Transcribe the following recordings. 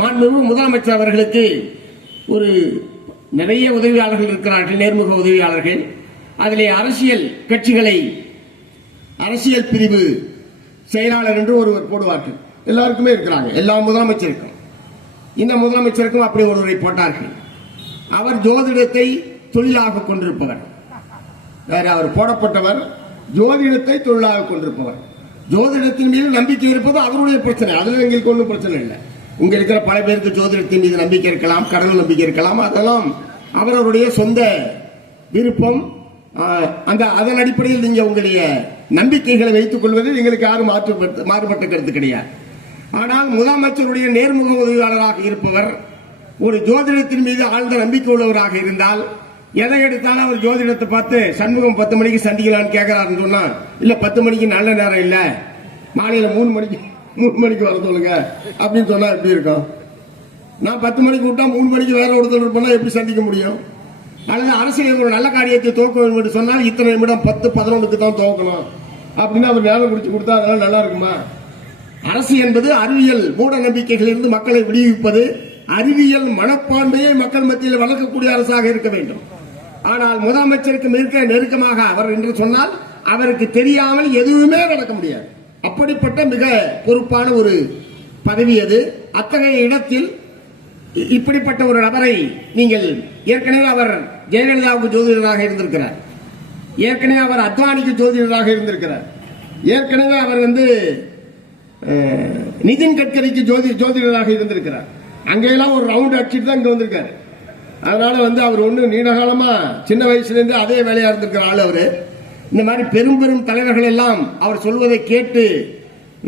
மாண்புமிகு முதலமைச்சர் அவர்களுக்கு ஒரு நிறைய உதவியாளர்கள் இருக்கிறார்கள், நேர்முக உதவியாளர்கள். அதிலே அரசியல் கட்சிகளை அரசியல் பிரிவு செயலாளர் என்று ஒருவர் போடுவார்கள். எல்லாருக்குமே இருக்கிறாங்க, எல்லா முதலமைச்சருக்கும். இந்த முதலமைச்சருக்கும் அப்படி ஒருவரை போட்டார்கள். அவர் ஜோதிடத்தை தொழிலாக கொண்டிருப்பவர். வேற அவர் போடப்பட்டவர் ஜோதிடத்தை தொழிலாக கொண்டிருப்பவர். ஜோதிடத்தின் மீது நம்பிக்கை இருப்பது அவருடைய பிரச்சனை, அதுல எங்களுக்கு ஒன்றும் பிரச்சனை இல்லை. இங்க இருக்கிற பல பேருக்கு ஜோதிடத்தின் மீது நம்பிக்கை இருக்கலாம், கடவுள் நம்பிக்கை இருக்கலாம், அதெல்லாம் அவரவருடைய சொந்த விருப்பம். அதன் அடிப்படையில் நீங்க உங்களுடைய நம்பிக்கைகளை வைத்துக் கொள்வதில் எங்களுக்கு யாரும் மாறுபட்ட கருத்து கிடையாது. ஆனால் முதலமைச்சருடைய நேர்முக உதவியாளராக இருப்பவர் ஒரு ஜோதிடத்தின் மீது ஆழ்ந்த நம்பிக்கை உள்ளவராக இருந்தால் எதை எடுத்தாலும் அவர் ஜோதிடத்தை பார்த்து சண்முகம் 10 மணிக்கு சந்திக்கலான்னு கேட்கிறாருன்னு சொன்னா, இல்ல 10 மணிக்கு நல்ல நேரம் இல்ல, மாலையில 3 மணிக்கு வர சொல்லுங்க அப்படின்னு சொன்னா எப்படி இருக்கும்? நான் 10 மணிக்கு விட்டா 3 மணிக்கு வேற ஒருத்தர் பண்ணா எப்படி சந்திக்க முடியும்? அல்லது அரசியல் ஒரு நல்ல காரியத்தை துவக்க வேண்டும் என்று சொன்னால் இத்தனை நிமிடம் 10-11க்கு தான் துவக்கணும் அப்படின்னு அவர் நேரம் குடிச்சு கொடுத்தா அதெல்லாம் நல்லா இருக்குமா? அரசு என்பது அறிவியல் மூட நம்பிக்கைகளிலிருந்து மக்களை விடுவிப்பது, அறிவியல் மனப்பான்மையை மக்கள் மத்தியில் வளர்க்கக்கூடிய அரசாக இருக்க வேண்டும். ஆனால் முதலமைச்சருக்கு மிக நெருக்கமாக அவர் என்று சொன்னால் அவருக்கு தெரியாமல் எதுவுமே நடக்க முடியாது. அப்படிப்பட்ட மிக பொறுப்பான ஒரு பதவி அது. அத்தகைய இடத்தில் இப்படிப்பட்ட ஒரு நபரை நீங்கள் ஏற்கனவே அவர் ஜெயலலிதாவுக்கு ஜோதிடராக இருந்திருக்கிறார், ஏற்கனவே அவர் அத்வானிக்கு ஜோதிடராக இருந்திருக்கிறார், ஏற்கனவே அவர் நிதின் கட்கரிக்கு ஜோதிடராக இருந்திருக்கிறார். அங்கெல்லாம் ஒரு ரவுண்ட் அடிச்சுட்டு தான் இங்க வந்திருக்காரு. அதனால அவர் ஒண்ணு நீண்ட காலமா சின்ன வயசுல இருந்து அதே வேலையா இருந்திருக்கிற ஆள் அவரு. இந்த மாதிரி பெரும் பெரும் தலைவர்கள் எல்லாம் அவர் சொல்வதை கேட்டு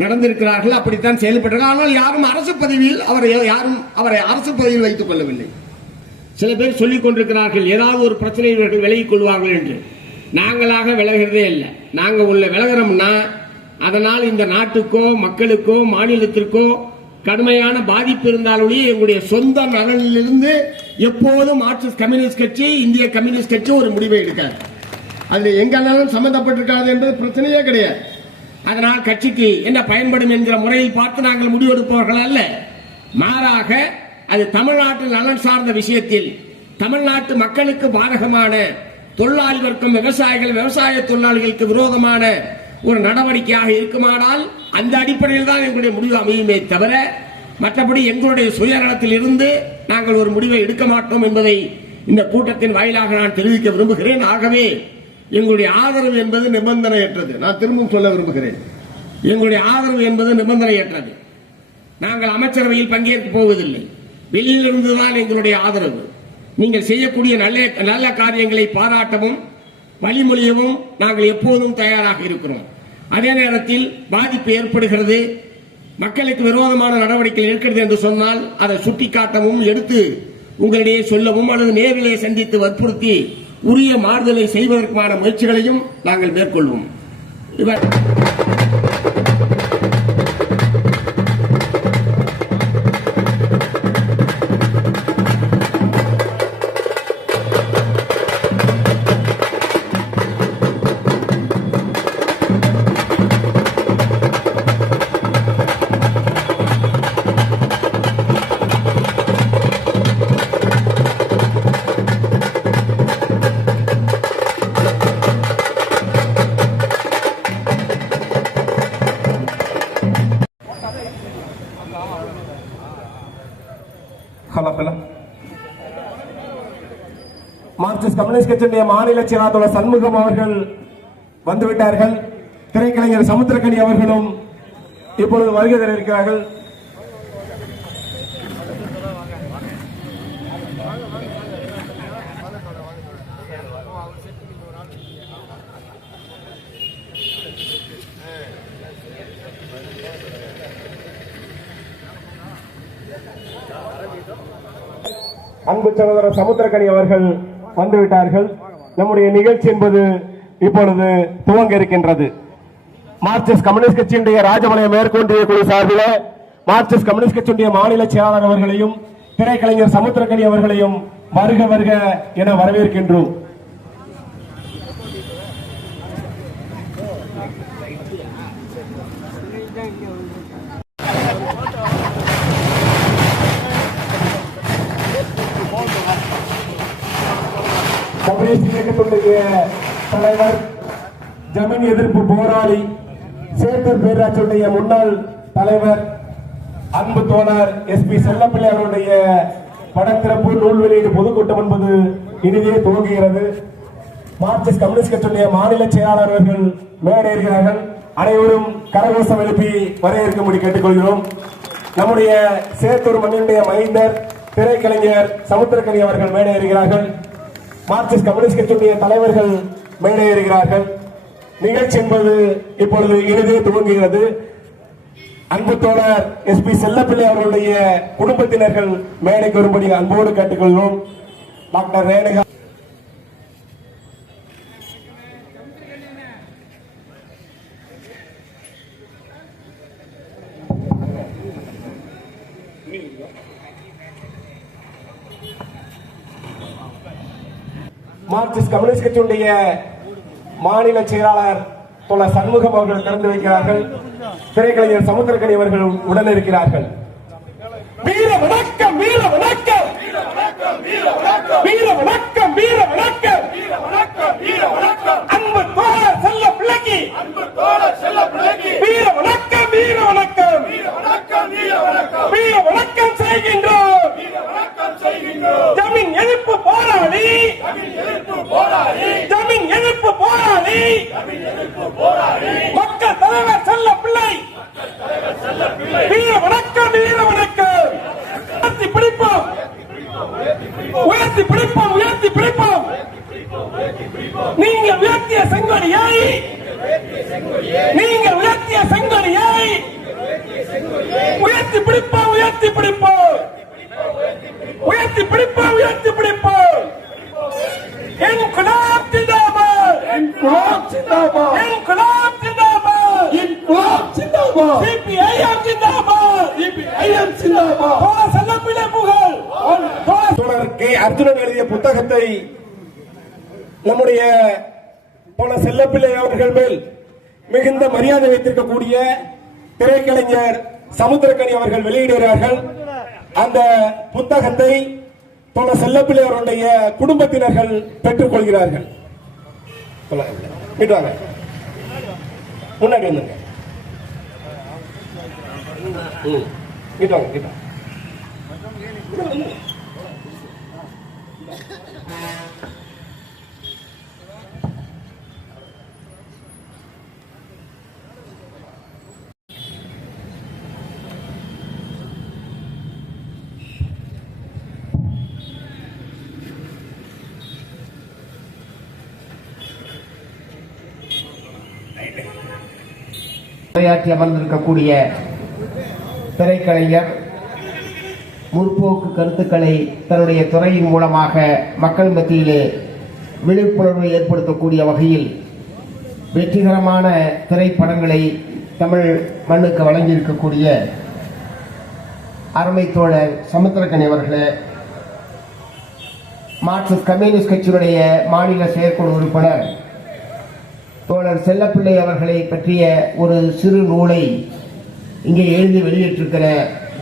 நடந்திருக்கிறார்கள், அப்படித்தான் செயல்பட்டார்கள். ஆனால் யாரும் அரசு பதவியில் அவரை அரசு பதவியில் வைத்துக் கொள்ளவில்லை. சில பேர் சொல்லிக் கொண்டிருக்கிறார்கள் ஏதாவது ஒரு பிரச்சனை விலகிக் கொள்வார்கள் என்று. நாங்களாக விலகிறதே இல்லை. நாங்க உள்ள விலகிறோம்னா அதனால் இந்த நாட்டுக்கோ மக்களுக்கோ மாநிலத்திற்கோ கடுமையான பாதிப்பு இருந்தாலும் எங்களுடைய சொந்த நலனிலிருந்து எப்போதும் மார்க்சிஸ்ட் கம்யூனிஸ்ட் கட்சி, இந்திய கம்யூனிஸ்ட் கட்சி ஒரு முடிவை எடுக்காது. அதுல எங்க நலன் சம்பந்தப்பட்டிருக்காது என்பது பிரச்சனையே கிடையாது. அதனால் கட்சிக்கு என்ன பயன்படும் என்கிற முறையில் பார்த்து நாங்கள் முடிவெடுப்பவர்கள் அல்ல. மாறாக அது தமிழ்நாட்டு நலன் சார்ந்த விஷயத்தில் தமிழ்நாட்டு மக்களுக்கு பாதகமான தொழிலாளி வர்க்கம், விவசாயிகள், விவசாய தொழிலாளிகளுக்கு விரோதமான ஒரு நடவடிக்கையாக இருக்குமானால் அந்த அடிப்படையில் தான் எங்களுடைய முடிவு அமையுமே தவிர மற்றபடி எங்களுடைய சுயநலத்தில் இருந்து நாங்கள் ஒரு முடிவை எடுக்க மாட்டோம் என்பதை இந்த கூட்டத்தின் வாயிலாக நான் தெரிவிக்க விரும்புகிறேன். ஆகவே எங்களுடைய ஆதரவு என்பது நிபந்தனையற்றது. நான் திரும்பவும் சொல்ல விரும்புகிறேன், எங்களுடைய ஆதரவு என்பது நிபந்தனையற்றது. நாங்கள் அமைச்சரவையில் பங்கேற்க போவதில்லை, வெளியில் இருந்துதான் எங்களுடைய ஆதரவு. நீங்கள் செய்யக்கூடிய நல்ல காரியங்களை பாராட்டவும் வழிமொழியவும் நாங்கள் எப்போதும் தயாராக இருக்கிறோம். அதே நேரத்தில் பாதிப்பு ஏற்படுகிறது, மக்களுக்கு விரோதமான நடவடிக்கைகள் இருக்கிறது என்று சொன்னால் அதை சுட்டிக்காட்டவும், எடுத்து உங்களிடையே சொல்லவும் அல்லது நேரிலே சந்தித்து வற்புறுத்தி உரிய மாறுதலை செய்வதற்கான முயற்சிகளையும் நாங்கள் மேற்கொள்வோம். இவர் மார்க்சிஸ்ட் கம்யூனிஸ்ட் கட்சியுடைய மாநில செயலாளர் சண்முகம் அவர்கள் வந்துவிட்டார்கள். திரைக்கலைஞர் சமுத்திரக்கனி அவர்களும் இப்பொழுது வருகை தர இருக்கிறார்கள். அன்பு சகோதரர் சமுத்திரக்கனி அவர்கள் வந்துவிட்டார்கள். நம்முடைய நிகழ்ச்சி என்பது இப்பொழுது துவங்க இருக்கின்றது. மார்க்சிஸ்ட் கம்யூனிஸ்ட் கட்சியினுடைய ராஜமலை மேற்கொண்டிய குழு சார்பில் மார்க்சிஸ்ட் கம்யூனிஸ்ட் கட்சியினுடைய மாநில செயலாளர் அவர்களையும் திரைக்கலைஞர் சமுத்திரக்கனி அவர்களையும் வருக வருக என வரவேற்கின்றோம். கம்யூனிஸ்ட் இயக்கத்துடைய தலைவர், ஜமீன் எதிர்ப்பு போராளி, சேத்தூர் பேராட்சியுடைய முன்னாள் தலைவர், அன்பு தோழர் எஸ்பி செல்லப்பிள்ளை அவருடைய படத்திறப்பு நூல் வெளியீடு பொதுக்கூட்டம் என்பது இனிதே துவங்குகிறது. மார்க்சிஸ்ட் கம்யூனிஸ்ட் கட்சியுடைய மாநில செயலாளர் அவர்கள் மேடையேறுகிறார்கள். அனைவரும் கரகோஷம் எழுப்பி வரவேற்கும்படி கேட்டுக்கொள்கிறோம். நம்முடைய சேத்தூர் மண்ணினுடைய மைந்தர் திரைக்கலைஞர் சமுத்திரக்கனி அவர்கள் மேடையேறுகிறார்கள். மார்க்சிஸ்ட் கம்யூனிஸ்ட் கட்சியுடைய தலைவர்கள் மேடையேறுகிறார்கள். நிகழ்ச்சி என்பது இப்பொழுது இனிதே துவங்குகிறது. அன்பு தோழர் எஸ்பி செல்லப்பிள்ளை அவர்களுடைய குடும்பத்தினர்கள் மேடைக்கு வரும்படி அன்போடு கேட்டுக்கொள்வோம். டாக்டர் ரேணுகா, மார்க்சிஸ்ட் கம்யூனிஸ்ட் கட்சியுடைய மாநில செயலாளர் தோழர் சண்முகம் அவர்கள் திறந்து வைக்கிறார்கள். திரைக்கலைஞர் சமுத்திரக்கனி அவர்கள் உடன் இருக்கிறார்கள். வீர வணக்கம், வீர வணக்கம், வீர வணக்கம், வீர வணக்கம், வீர வணக்கம், வீர வணக்கம், வீர வணக்கம், வீர வணக்கம். அன்பு தோழர் செல்லப்பிள்ளைக்கு, அன்பு தோழர் செல்லப்பிள்ளைக்கு வீர வணக்கம், வீர வணக்கம், வீர வணக்கம், வீர வணக்கம், வீர வணக்கம் செய்கின்றோம், வீர வணக்கம் செய்கின்றோம். ஜமீன் எதிர்ப்பு போராளி, ஜமீன் எதிர்ப்பு போராளி, ஜமீன் எதிர்ப்பு போராளி, ஜமீன் எதிர்ப்பு போராளி, மக்கள் தலைவர் செல்லப்பிள்ளை, மக்கள் தலைவர் செல்லப்பிள்ளை வீர வணக்கம், வீர வணக்கம். உயர்த்தி பிடிப்போம், உயர்த்தி பிடிப்போம், உயர்த்தி பிடிப்போம். நீங்கள் உயர்த்திய செங்கொடியை, நீங்கள் உயர்த்திய செங்கொடியை உயர்த்தி பிடிப்போம், உயர்த்தி பிடிப்போம், உயர்த்தி பிடிப்போம், உயர்த்தி பிடிப்போம். இன்குலாப் ஜிந்தாபாத், இன்குலாப் ஜிந்தாபாத், இன்குலாப் ஜிந்தாபாத், இன்குலாப் ஜிந்தாபாத். சிபிஐஎம் ஜிந்தாபாத், சிபிஐஎம் ஜிந்தாபாத். தோழர் செல்லப்பிள்ளை புகழ். தோழர் கே. அர்ஜுனன் எழுதிய புத்தகத்தை நம்முடைய தோழர் செல்லப்பிள்ளை அவர்கள் மேல் மிகுந்த மரியாதை வைத்திருக்கக்கூடிய திரைக்கலைஞர் சமுத்திரக்கனி அவர்கள் வெளியிடுகிறார்கள். அந்த புத்தகத்தை தோழர் செல்லப்பிள்ளை அவருடைய குடும்பத்தினர்கள் பெற்றுக் கொள்கிறார்கள். முன்னாடி வந்துங்க. உரையாற்றி அமர்ந்திருக்கக்கூடிய திரைக்கலைஞர் முற்போக்கு கருத்துக்களை தன்னுடைய துறையின் மூலமாக மக்கள் மத்தியிலே விழிப்புணர்வை ஏற்படுத்தக்கூடிய வகையில் வெற்றிகரமான திரைப்படங்களை தமிழ் மண்ணுக்கு வழங்கியிருக்கக்கூடிய அருமை தோழர் சமுத்திரக்கனி அவர்களே, மார்க்சிஸ்ட் கம்யூனிஸ்ட் கட்சியினுடைய மாநில செயற்குழு உறுப்பினர் தோழர் செல்லப்பிள்ளை அவர்களை பற்றிய ஒரு சிறு நூலை இங்கே எழுதி வெளியிட்டிருக்கிற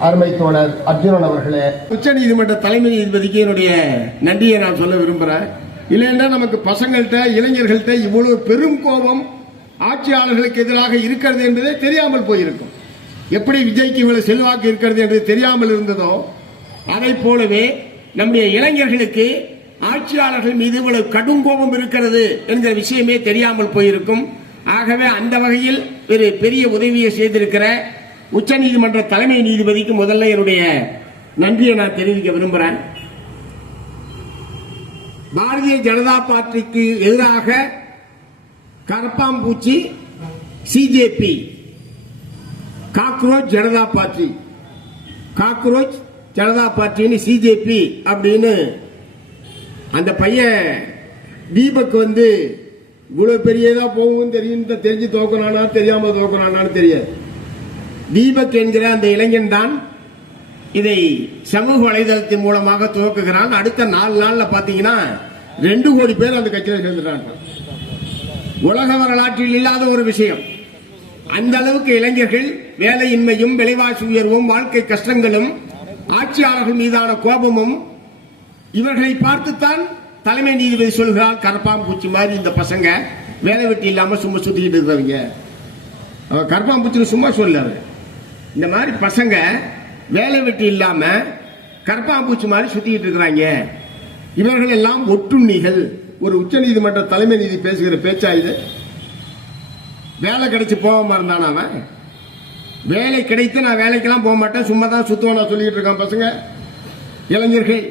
அருமை தோழர் அர்ஜுனன் அவர்களே, உச்ச நீதிமன்ற தலைமை நீதிபதிக்கு என்னுடைய நன்றியை நான் சொல்ல விரும்புகிறேன். இல்லைன்னா நமக்கு பசங்கள்கிட்ட இளைஞர்கள்ட்ட இவ்வளவு பெரும் கோபம் ஆட்சியாளர்களுக்கு எதிராக இருக்கிறது என்பதே தெரியாமல் போயிருக்கும். எப்படி விஜய்க்கு இவ்வளவு செல்வாக்கு இருக்கிறது என்று தெரியாமல் இருந்ததோ அதை போலவே நம்முடைய இளைஞர்களுக்கு ஆட்சியாளர்கள் மீது இவ்வளவு கடும் கோபம் இருக்கிறது என்கிற விஷயமே தெரியாமல் போயிருக்கும். ஆகவே அந்த வகையில் ஒரு பெரிய உதவியை செய்திருக்கிற உச்ச நீதிமன்ற தலைமை நீதிபதிக்கு முதல்ல என்னுடைய நன்றியை நான் தெரிவிக்க விரும்புகிறேன். பாரதிய ஜனதா பார்ட்டிக்கு எதிராக கரப்பாம்பூச்சி CJP, cockroach Janata party, cockroach Janata பார்ட்டின்னு சிஜேபி அப்படின்னு அந்த பையன் தீபக் வந்து இவ்வளவு பெரியதா போகும் தெரியும், தெரிஞ்சு தோக்கணானா தெரியாம தோக்கணானான்னு தெரியாது. தீபக் என்கிற அந்த இளைஞன் தான் இதை சமூக வலைதளத்தின் மூலமாக துவக்குகிறான். அடுத்த 4 நாள்ல பாத்தீங்கன்னா 2 கோடி பேர் அந்த கட்சியில் சேர்ந்துட்டாங்க. உலக வரலாற்றில் இல்லாத ஒரு விஷயம். அந்த அளவுக்கு இளைஞர்கள் வேலையின்மையும் விலைவாசி உயர்வும் வாழ்க்கை கஷ்டங்களும் ஆட்சியாளர்கள் மீதான கோபமும் இவர்களை பார்த்துத்தான் தலைமை நீதிபதி சொல்கிறார், கரப்பாம்பூச்சி மாதிரி இந்த பசங்க வேலை வெட்டி இல்லாம சும்மா சுத்திக்கிட்டு இருக்கிறவங்க. கரப்பாம்பூச்சின்னு சும்மா சொல்லாரு, இந்த மாதிரி பசங்க வேலை வெட்டி இல்லாம கரப்பாம்பூச்சி மாதிரி சுத்திக்கிட்டு இருக்கிறாங்க. இவர்கள் எல்லாம் ஒட்டுண்ணிகள். ஒரு உச்ச நீதிமன்ற தலைமை நீதி பேசுகிற பேச்சா இது? வேலை கிடைச்சு போகாம இருந்தான் அவன். வேலை கிடைத்து நான் வேலைக்கெல்லாம் போக மாட்டேன், சும்மா தான் சுத்துவானா சொல்லிட்டு இருக்கான் பசங்க இளைஞர்கள்.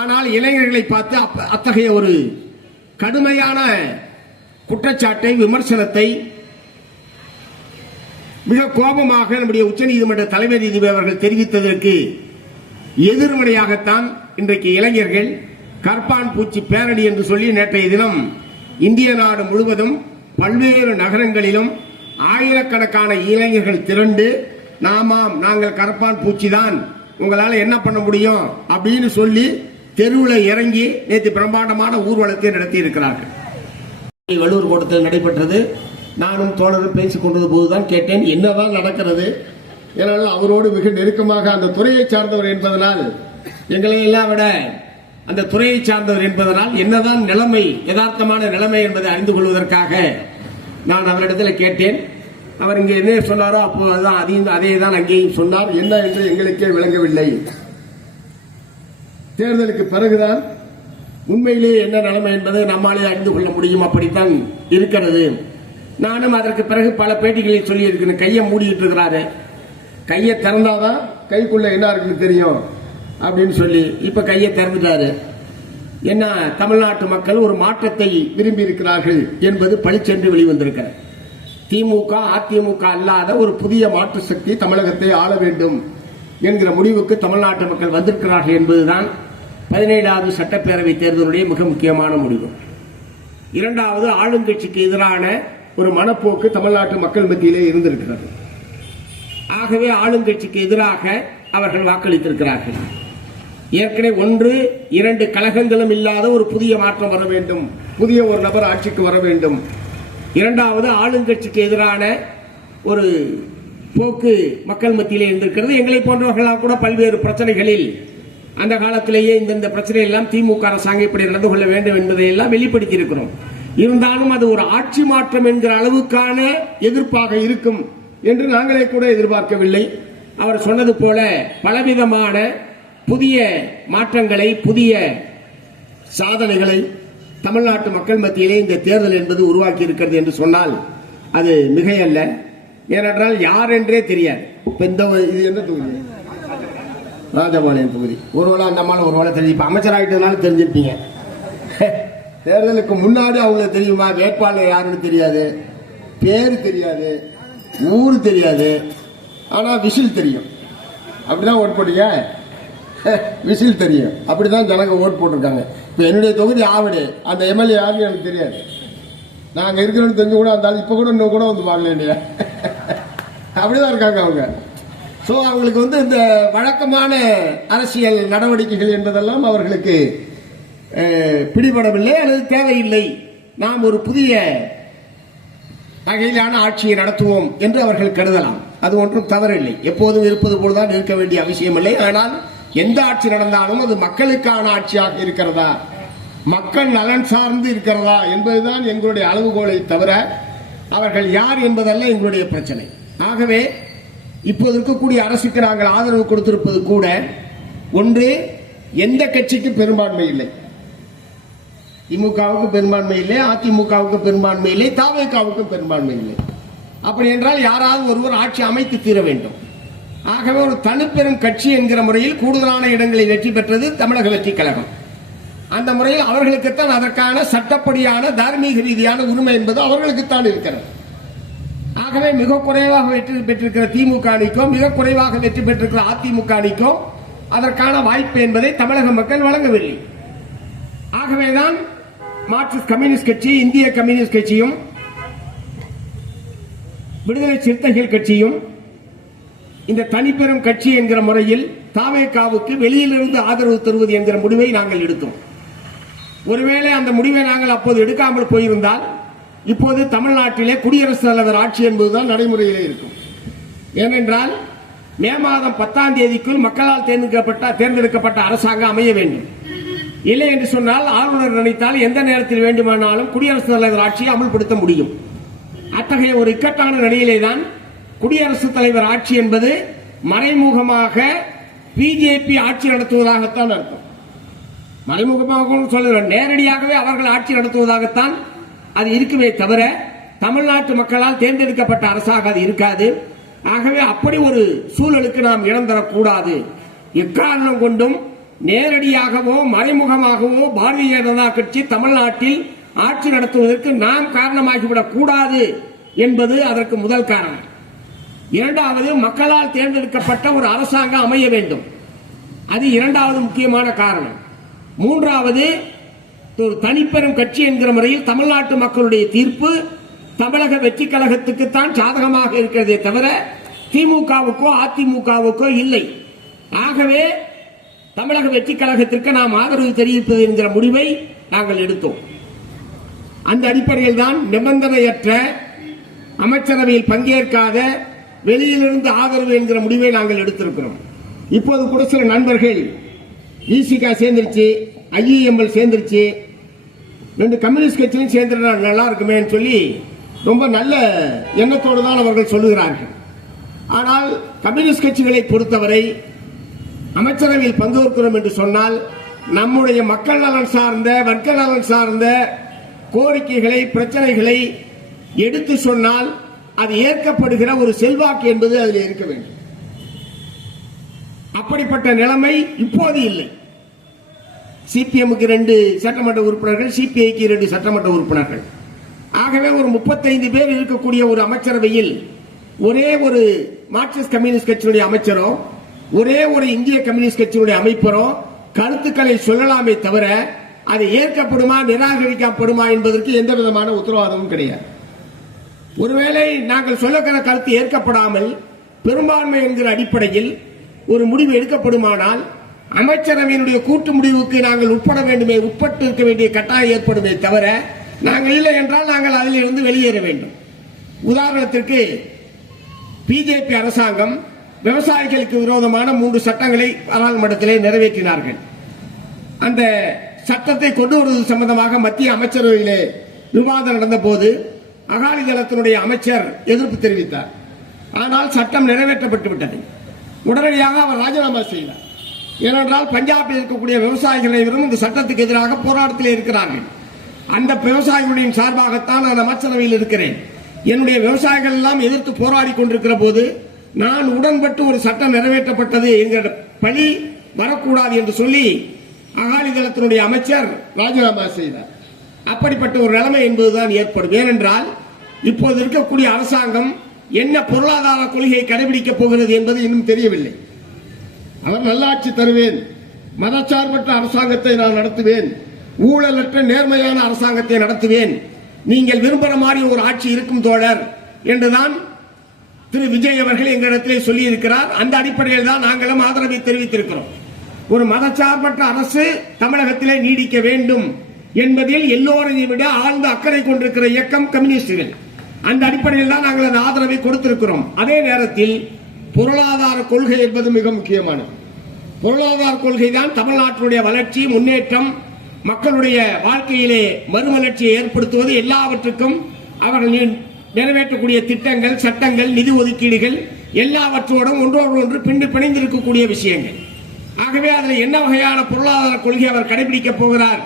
ஆனால் இளைஞர்களை பார்த்து அத்தகைய ஒரு கடுமையான குற்றச்சாட்டை, விமர்சனத்தை மிக கோபமாக நம்முடைய உச்சநீதிமன்ற தலைமை நீதிபதி அவர்கள் தெரிவித்ததற்கு எதிர்மறையாகத்தான் இன்றைக்கு இளைஞர்கள் கரப்பான் பூச்சி பேரணி என்று சொல்லி நேற்றைய தினம் இந்திய நாடு முழுவதும் பல்வேறு நகரங்களிலும் ஆயிரக்கணக்கான இளைஞர்கள் திரண்டு, நாங்கள் கரப்பான் பூச்சி தான், உங்களால என்ன பண்ண முடியும் அப்படின்னு சொல்லி தெருவில் இறங்கி நேற்று பிரம்மாண்டமான ஊர்வலத்தை நடத்தி இருக்கிறார்கள். வள்ளூர் கோட்டத்தில் நடைபெற்றது. நானும் தோழரும் பேசிக் கொண்டது போதுதான் கேட்டேன், என்னதான் நடக்கிறது. ஏனால் அவரோடு மிக நெருக்கமாக அந்த துறையை சார்ந்தவர் என்பதனால், எங்களை எல்லாம் விட அந்த துறையை சார்ந்தவர் என்பதனால் என்னதான் நிலைமை, யதார்த்தமான நிலைமை என்பதை அறிந்து கொள்வதற்காக நான் அவரிடத்தில் கேட்டேன். அவர் இங்கே என்ன சொன்னாரோ அப்போதான் அதே தான் அங்கேயும் சொன்னார். என்ன என்று எங்களுக்கே விளங்கவில்லை. தேர்தலுக்கு பிறகுதான் உண்மையிலேயே என்ன நிலைமை என்பதை நம்மாலே அறிந்து கொள்ள முடியும். அப்படித்தான் இருக்கிறது. நானும் அதற்கு பிறகு பல பேட்டிகளில் சொல்லி இருக்கிறேன். கையை மூடிட்டு இருக்கிறாரு, கையை திறந்தாதான் கைக்குள்ள என்ன இருக்குன்னு தெரியும் அப்படின்னு சொல்லி இப்ப கையை திறந்துட்டாரு. என்ன, தமிழ்நாட்டு மக்கள் ஒரு மாற்றத்தை விரும்பி இருக்கிறார்கள் என்பது பளிச்சென்று வெளிவந்திருக்கிறது. திமுக அதிமுக அல்லாத ஒரு புதிய மாற்று சக்தி தமிழகத்தை ஆள வேண்டும் என்கிற முடிவுக்கு தமிழ்நாட்டு மக்கள் வந்திருக்கிறார்கள் என்பதுதான் 17வது சட்டப்பேரவை தேர்தலுடைய மிக முக்கியமான முடிவு. இரண்டாவது, ஆளுங்கட்சிக்கு எதிரான ஒரு மனப்போக்கு தமிழ்நாட்டு மக்கள் மத்தியிலே இருந்திருக்கிறது. ஆகவே ஆளுங்கட்சிக்கு எதிராக அவர்கள் வாக்களித்திருக்கிறார்கள். ஏற்கனவே 1, 2 கழகங்களும் இல்லாத ஒரு புதிய மாற்றம் வர வேண்டும், புதிய ஒரு நபர் ஆட்சிக்கு வர வேண்டும். இரண்டாவது, ஆளுங்கட்சிக்கு எதிரான ஒரு போக்கு மக்கள் மத்தியிலே இருந்திருக்கிறது. எங்களை போன்றவர்களால் கூட பல்வேறு பிரச்சனைகளில் அந்த காலத்திலேயே இந்த பிரச்சனை எல்லாம் திமுக அரசாங்கம் இப்படி நடந்து கொள்ள வேண்டும் என்பதை எல்லாம் வெளிப்படுத்தி இருக்கிறோம். இருந்தாலும் அது ஒரு ஆட்சி மாற்றம் என்கிற அளவுக்கான எதிர்ப்பாக இருக்கும் என்று நாங்களே கூட எதிர்பார்க்கவில்லை. அவர் சொன்னது போல பலவிதமான புதிய மாற்றங்களை, புதிய சாதனைகளை தமிழ்நாட்டு மக்கள் மத்தியிலே இந்த தேர்தல் என்பது உருவாக்கி இருக்கிறது என்று சொன்னால் அது மிகையல்ல. ஏனென்றால் யார் என்றே தெரியாது. இது என்ன தொகுதி? ராஜபாளையம் தொகுதி. ஒருவேளை அந்த அம்மாவை ஒருவேளை தெரியும், அமைச்சராகிட்டதுனால தெரிஞ்சிருப்பீங்க. தேர்தலுக்கு முன்னாடி அவங்களுக்கு தெரியுமா? வேட்பாளர் யாருன்னு தெரியாது, பேரு தெரியாது, ஊரு தெரியாது, ஆனா விசில் தெரியும். அப்படிதான் ஓட் போட்டீங்க, விசில் தெரியும். அப்படிதான் ஜனங்க ஓட் போட்டிருக்காங்க. இப்ப என்னுடைய தொகுதி ஆவடி, அந்த எம்எல்ஏ யாருன்னு எனக்கு தெரியாது. நாங்க இருக்கிறோன்னு தெரிஞ்சு கூட அந்த இப்ப கூட இன்னும் கூட வந்து பாடல இல்லையா? அப்படிதான் இருக்காங்க அவங்க. சோ அவங்களுக்கு இந்த வழக்கமான அரசியல் நடவடிக்கைகள் என்பதெல்லாம் அவர்களுக்கு பிடிபடவில்லை அல்லது தேவையில்லை. நாம் ஒரு புதிய வகையிலான ஆட்சியை நடத்துவோம் என்று அவர்கள் கருதலாம். அது ஒன்றும் தவறில்லை. எப்போதும் இருப்பது போல்தான் இருக்க வேண்டிய அவசியம் இல்லை. ஆனால் எந்த ஆட்சி நடந்தாலும் அது மக்களுக்கான ஆட்சியாக இருக்கிறதா, மக்கள் நலன் சார்ந்து இருக்கிறதா என்பதுதான் எங்களுடைய அளவுகோலை தவிர அவர்கள் யார் என்பதல்ல எங்களுடைய பிரச்சனை. ஆகவே இப்போது இருக்கக்கூடிய அரசுக்கு நாங்கள் ஆதரவு கொடுத்திருப்பது கூட, ஒன்று, எந்த கட்சிக்கு பெரும்பான்மை இல்லை. திமுகவுக்கு பெரும்பான்மை இல்லை, அதிமுகவுக்கு பெரும்பான்மை இல்லை, தவேகாவுக்கு பெரும்பான்மை இல்லை. அப்படி என்றால் யாராவது ஒருவர் ஆட்சி அமைத்து தீர வேண்டும். ஆகவே ஒரு தனிப்பெரும் கட்சி என்கிற முறையில் கூடுதலான இடங்களை வெற்றி பெற்றது தமிழக வெற்றி கழகம். அந்த முறையில் அவர்களுக்குத்தான் அதற்கான சட்டப்படியான தார்மீக ரீதியான உரிமை என்பது அவர்களுக்குத்தான் இருக்கிறது. ஆகவே மிக குறைவாக வெற்றி பெற்றிருக்கிற திமுக அணிக்கோ, மிக குறைவாக வெற்றி பெற்றிருக்கிற அதிமுக அணிக்கோ அதற்கான வாய்ப்பு என்பதை தமிழக மக்கள் வழங்கவில்லை. ஆகவேதான் மார்க்சிஸ்ட் கம்யூனிஸ்ட் கட்சி, இந்திய கம்யூனிஸ்ட் கட்சியும், விடுதலை சிறுத்தைகள் கட்சியும் இந்த தனிப்பெரும் கட்சி என்கிற முறையில் தவேகாவுக்கு வெளியிலிருந்து ஆதரவு தருவது என்கிற முடிவை நாங்கள் எடுத்தோம். ஒருவேளை அந்த முடிவை நாங்கள் அப்போது எடுக்காமல் போயிருந்தால் இப்போது தமிழ்நாட்டிலே குடியரசுத் தலைவர் ஆட்சி என்பதுதான் நடைமுறையிலே இருக்கும். ஏனென்றால் மே மாதம் 10ஆம் தேதிக்குள் மக்களால் தேர்ந்தெடுக்கப்பட்ட அரசாங்கம் அமைய வேண்டும். இல்லை என்று சொன்னால் ஆளுநர் நினைத்தால் எந்த நேரத்தில் வேண்டுமானாலும் குடியரசுத் தலைவர் ஆட்சியை அமல்படுத்த முடியும். அத்தகைய ஒரு இக்கட்டான நிலையிலேதான் குடியரசுத் தலைவர் ஆட்சி என்பது மறைமுகமாக பிஜேபி ஆட்சி நடத்துவதாகத்தான் அர்த்தம். மறைமுகமாக சொல்ல நேரடியாகவே அவர்கள் ஆட்சி நடத்துவதாகத்தான் அது இருக்குமே தவிர தமிழ்நாட்டு மக்களால் தேர்ந்தெடுக்கப்பட்ட அரசாக அது இருக்காது. ஆகவே அப்படி ஒரு சூழலுக்கு நாம் இடம் தரக்கூடாது. எக்காரணம் கொண்டும் நேரடியாகவோ மறைமுகமாகவோ பாரதிய ஜனதா கட்சி தமிழ்நாட்டில் ஆட்சி நடத்துவதற்கு நாம் காரணமாகிவிடக் கூடாது என்பது அதற்கு முதல் காரணம். இரண்டாவது, மக்களால் தேர்ந்தெடுக்கப்பட்ட ஒரு அரசாங்கம் அமைய வேண்டும். அது இரண்டாவது முக்கியமான காரணம். மூன்றாவது, ஒரு தனிப்பெரும் கட்சி என்கிற முறையில் தமிழ்நாட்டு மக்களுடைய தீர்ப்பு தமிழக வெற்றி கழகத்துக்குத்தான் சாதகமாக இருக்கிறதே தவிர திமுகவுக்கோ அதிமுகவுக்கோ இல்லை. ஆகவே தமிழக வெற்றி கழகத்திற்கு நாம் ஆதரவு தெரிவிப்பது என்கிற முடிவை நாங்கள் எடுத்தோம். அந்த அடிப்படையில் தான் நிபந்தனையற்ற அமைச்சரவையில் பங்கேற்காத வெளியிலிருந்து ஆதரவு என்கிற முடிவை நாங்கள் எடுத்திருக்கிறோம். இப்போது கூட சில நண்பர்கள் விசிக சேர்ந்துருச்சு, ஐஎம்எல் சேர்ந்துருச்சு, 2 கம்யூனிஸ்ட் கட்சியும் சேர்ந்துட்டா நல்லா இருக்குமே சொல்லி ரொம்ப நல்ல எண்ணத்தோடு தான் அவர்கள் சொல்லுகிறார்கள். ஆனால் கம்யூனிஸ்ட் கட்சிகளை பொறுத்தவரை அமைச்சரவையில் பங்கேற்கிறோம் என்று சொன்னால் நம்முடைய மக்கள் நலன் சார்ந்த வர்க்க நலன் சார்ந்த கோரிக்கைகளை பிரச்சனைகளை எடுத்து சொன்னால் அது ஏற்கப்படுகிற ஒரு செல்வாக்கு என்பது அதில் இருக்க வேண்டும். அப்படிப்பட்ட நிலைமை இப்போது இல்லை. சிபிஎம்க்கு 2 சட்டமன்ற உறுப்பினர்கள், சிபிஐக்கு 2 சட்டமன்ற உறுப்பினர்கள். ஆகவே ஒரு 35 பேர் இருக்கக்கூடிய ஒரு அமைச்சரவையில் ஒரே ஒரு மார்க்சிஸ்ட் கம்யூனிஸ்ட் கட்சியுடைய அமைச்சரோ ஒரே ஒரு இந்திய கம்யூனிஸ்ட் கட்சியுடைய அமைப்பரோ கருத்துக்களை சொல்லலாமே தவிர அது ஏற்கப்படுமா நிராகரிக்கப்படுமா என்பதற்கு எந்த விதமான உத்தரவாதமும் கிடையாது. ஒருவேளை நாங்கள் சொல்லுகிற கருத்து ஏற்கப்படாமல் பெரும்பான்மை என்கிற அடிப்படையில் ஒரு முடிவு எடுக்கப்படுமானால் அமைச்சரவையினுடைய கூட்டு முடிவுக்கு நாங்கள் உட்பட்டு இருக்க வேண்டிய கட்டாயம் ஏற்படுமே தவிர நாங்கள் இல்லை என்றால் நாங்கள் அதில் இருந்து வெளியேற வேண்டும். உதாரணத்திற்கு பிஜேபி அரசாங்கம் விவசாயிகளுக்கு விரோதமான 3 சட்டங்களை பாராளுமன்றத்திலே நிறைவேற்றினார்கள். அந்த சட்டத்தை கொண்டு வருவது சம்பந்தமாக மத்திய அமைச்சரவையிலே விவாதம் நடந்த போது அகாலிதளத்தினுடைய அமைச்சர் எதிர்ப்பு தெரிவித்தார். ஆனால் சட்டம் நிறைவேற்றப்பட்டு விட்டது. உடனடியாக அவர் ராஜினாமா செய்தார். ஏனென்றால் பஞ்சாபில் இருக்கக்கூடிய விவசாயிகள் அனைவரும் இந்த சட்டத்துக்கு எதிராக போராட்டத்தில் இருக்கிறார்கள். அந்த விவசாயிகளின் சார்பாகத்தான் நான் அமைச்சரவையில் இருக்கிறேன். என்னுடைய விவசாயிகள் எல்லாம் எதிர்த்து போராடி கொண்டிருக்கிற போது நான் உடன்பட்டு ஒரு சட்டம் நிறைவேற்றப்பட்டது என்கிற பழி வரக்கூடாது என்று சொல்லி அகாலிதளத்தினுடைய அமைச்சர் ராஜினாமா செய்தார். அப்படிப்பட்ட ஒரு நிலைமை என்பதுதான் ஏற்படும். ஏனென்றால் இப்போது இருக்கக்கூடிய அரசாங்கம் என்ன பொருளாதார கொள்கையை கடைபிடிக்கப் போகிறது என்பது இன்னும் தெரியவில்லை. அவர் நல்லாட்சி தருவேன், மதச்சார்பற்ற அரசாங்கத்தை நான் நடத்துவேன், ஊழலற்ற நேர்மையான அரசாங்கத்தை நடத்துவேன், நீங்கள் விரும்புகிற மாதிரி ஒரு ஆட்சி இருக்கும் தோழர் என்றுதான் திரு விஜய் அவர்கள் எங்களிடத்திலே சொல்லி இருக்கிறார். அந்த அடிப்படையில் தான் நாங்களும் ஆதரவை தெரிவித்திருக்கிறோம். ஒரு மதச்சார்பற்ற அரசு தமிழகத்திலே நீடிக்க வேண்டும் என்பதில் எல்லோரையும் விட ஆழ்ந்த அக்கறை கொண்டிருக்கிற இயக்கம் கம்யூனிஸ்டுகள். அந்த அடிப்படையில் தான் நாங்கள் அந்த ஆதரவை கொடுத்திருக்கிறோம். அதே நேரத்தில் பொருளாதார கொள்கை என்பது மிக முக்கியமானது. பொருளாதார கொள்கை தான் தமிழ்நாட்டினுடைய வளர்ச்சி, முன்னேற்றம், மக்களுடைய வாழ்க்கையிலே மறுமலர்ச்சியை ஏற்படுத்துவது, எல்லாவற்றுக்கும் அவர்கள் நிறைவேற்றக்கூடிய திட்டங்கள், சட்டங்கள், நிதி ஒதுக்கீடுகள் எல்லாவற்றோடும் ஒன்றோடு ஒன்று பிணைந்திருக்கக்கூடிய விஷயங்கள். ஆகவே அதில் என்ன வகையான பொருளாதார கொள்கை அவர் கடைபிடிக்கப் போகிறார்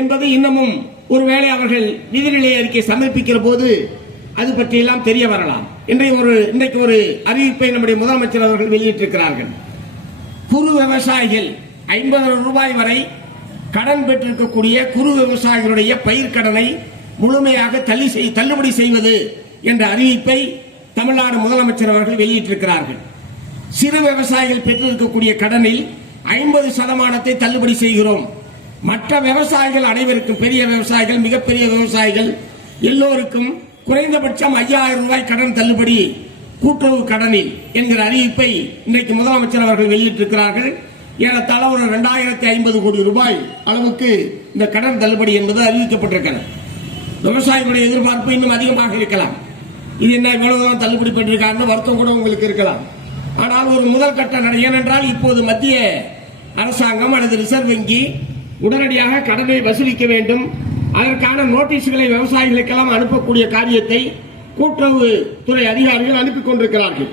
என்பது இன்னமும் ஒருவேளை அவர்கள் நிதிநிலை அறிக்கை சமர்ப்பிக்கிற போது அது பற்றியெல்லாம் தெரிய வரலாம். இன்றைக்கு ஒரு அறிவிப்பை நம்முடைய முதலமைச்சர் அவர்கள் வெளியிட்டிருக்கிறார்கள். குறு விவசாயிகள் 50,000 ரூபாய் வரை கடன் பெற்றிருக்கக்கூடிய குறு விவசாயிகளுடைய பயிர்க்கடனை முழுமையாக தள்ளுபடி செய்வது என்ற அறிவிப்பை தமிழ்நாடு முதலமைச்சர் அவர்கள் வெளியிட்டிருக்கிறார்கள். சிறு விவசாயிகள் பெற்றிருக்கக்கூடிய கடனில் 50% தள்ளுபடி செய்கிறோம். மற்ற விவசாயிகள் அனைவருக்கும், பெரிய விவசாயிகள், மிகப்பெரிய விவசாயிகள் எல்லோருக்கும் குறைந்தபட்சம் 5,000 ரூபாய் கடன் தள்ளுபடி கூட்டுறவு கடனில் என்கிற அறிவிப்பை இன்றைக்கு முதலமைச்சர் அவர்கள் வெளியிட்டிருக்கிறார்கள். ஏறத்தாழ ஒரு 2,050 கோடி ரூபாய் அளவுக்கு இந்த கடன் தள்ளுபடி என்பது அறிவிக்கப்பட்டிருக்கிறது. விவசாயிகளுடைய எதிர்பார்ப்பு இன்னும் அதிகமாக இருக்கலாம். இது என்ன இவ்வளவுதான் தள்ளுபடி பெற்றிருக்காருன்னு வருத்தம் கூட உங்களுக்கு இருக்கலாம். ஆனால் ஒரு முதல் கட்ட ஏனென்றால் இப்போது மத்திய அரசாங்கம் அல்லது ரிசர்வ் வங்கி உடனடியாக கடனை வசூலிக்க வேண்டும். அதற்கான நோட்டீஸ்களை விவசாயிகளுக்கெல்லாம் அனுப்பக்கூடிய காரியத்தை கூட்டுறவு துறை அதிகாரிகள் அனுப்பிக் கொண்டிருக்கிறார்கள்.